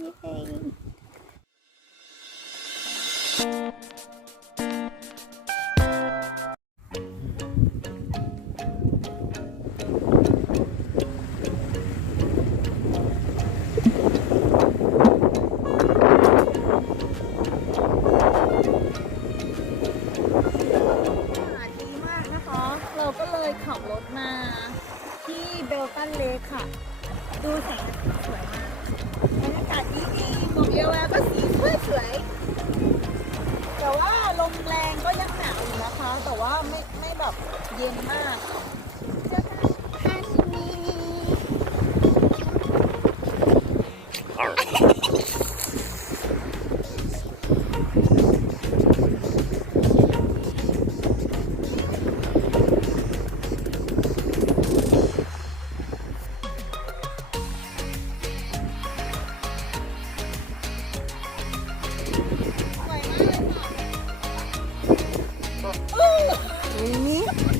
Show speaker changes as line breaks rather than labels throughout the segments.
เย้อากาศดีมากนะคะเราก็เลยขับรถมาที่เบลตันเลคค่ะ ดูแสงสวยมากากาศดีดีมอกเยาววก็สีสวยสวยๆแต่ว่าลมแรงก็ยังหนาวอยู่นะคะ แต่ว่าไม่ไม่แบบเย็นมาก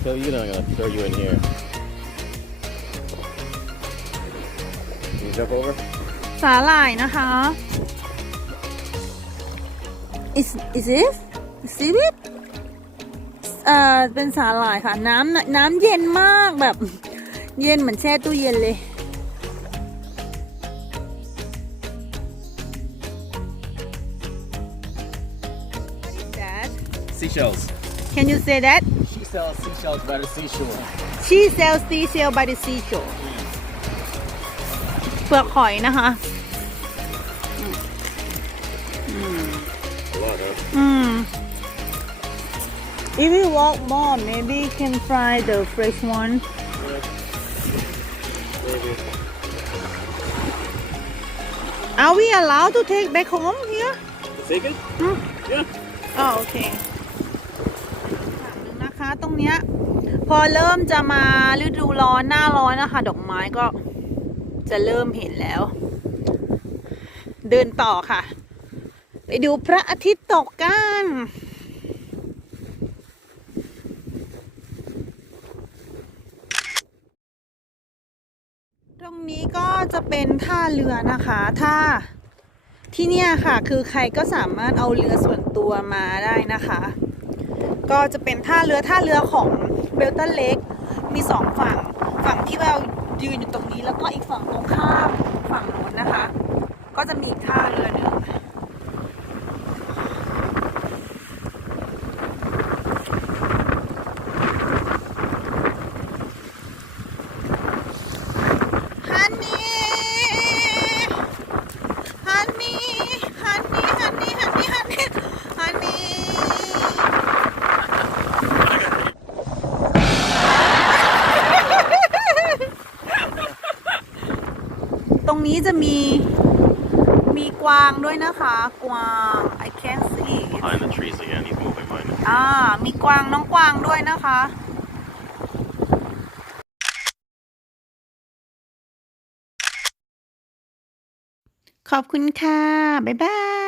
So you know I'm gonna throw you in here. Can you jump over?
สาหร่ายนะคะ is is it is it เอ่อเป็นสาหร่ายค่ะ น้ำน้ำเย็นมากแบบ เย็นเหมือนแช่ตู้เย็นเลย What is that
Seashells.
Can you say that
She sells seashells by the seashore.
She sells seashell by the seashore เปลือกหอยนะคะ
A lot, huh?
Mm. If we walk more, maybe we can try the fresh one.
Maybe.
Are we allowed to take back home here?
Take it?
Hmm.
Yeah.
อ๋อ รงเนี้ย พอเริ่มจะมาฤดูร้อนหน้าร้อนนะคะ ดอกไม้ก็จะเริ่มเห็นแล้ว เดินต่อค่ะ ไปดูพระอาทิตย์ตกกันตรงนี้ก็จะเป็นท่าเรือนะคะถ้าที่เนี่ยค่ะ คือใครก็สามารถเอาเรือส่วนตัวมาได้นะคะ ก็จะเป็นท่าเรือท่าเรือของเบลตันเล็กมีสองฝั่งฝั่งที่เรายืนอยู่ตรงนี้ แล้วก็อีกฝั่งตรงข้ามฝั่งโน้นนะคะ ก็จะมีท่าเรือหนึ่ง ฮันนี่ ฮันนี่ ฮันนี่ ฮันนี่ ฮันนี่ ฮันนี่ ฮันนี่ ตรงนี้จะมีมีกวางด้วยนะคะ กวาง I can't see
Behind the trees again. He's moving behind the
อ่า มีกวางน้องกวางด้วยนะคะ ขอบคุณค่ะ บ๊ายบาย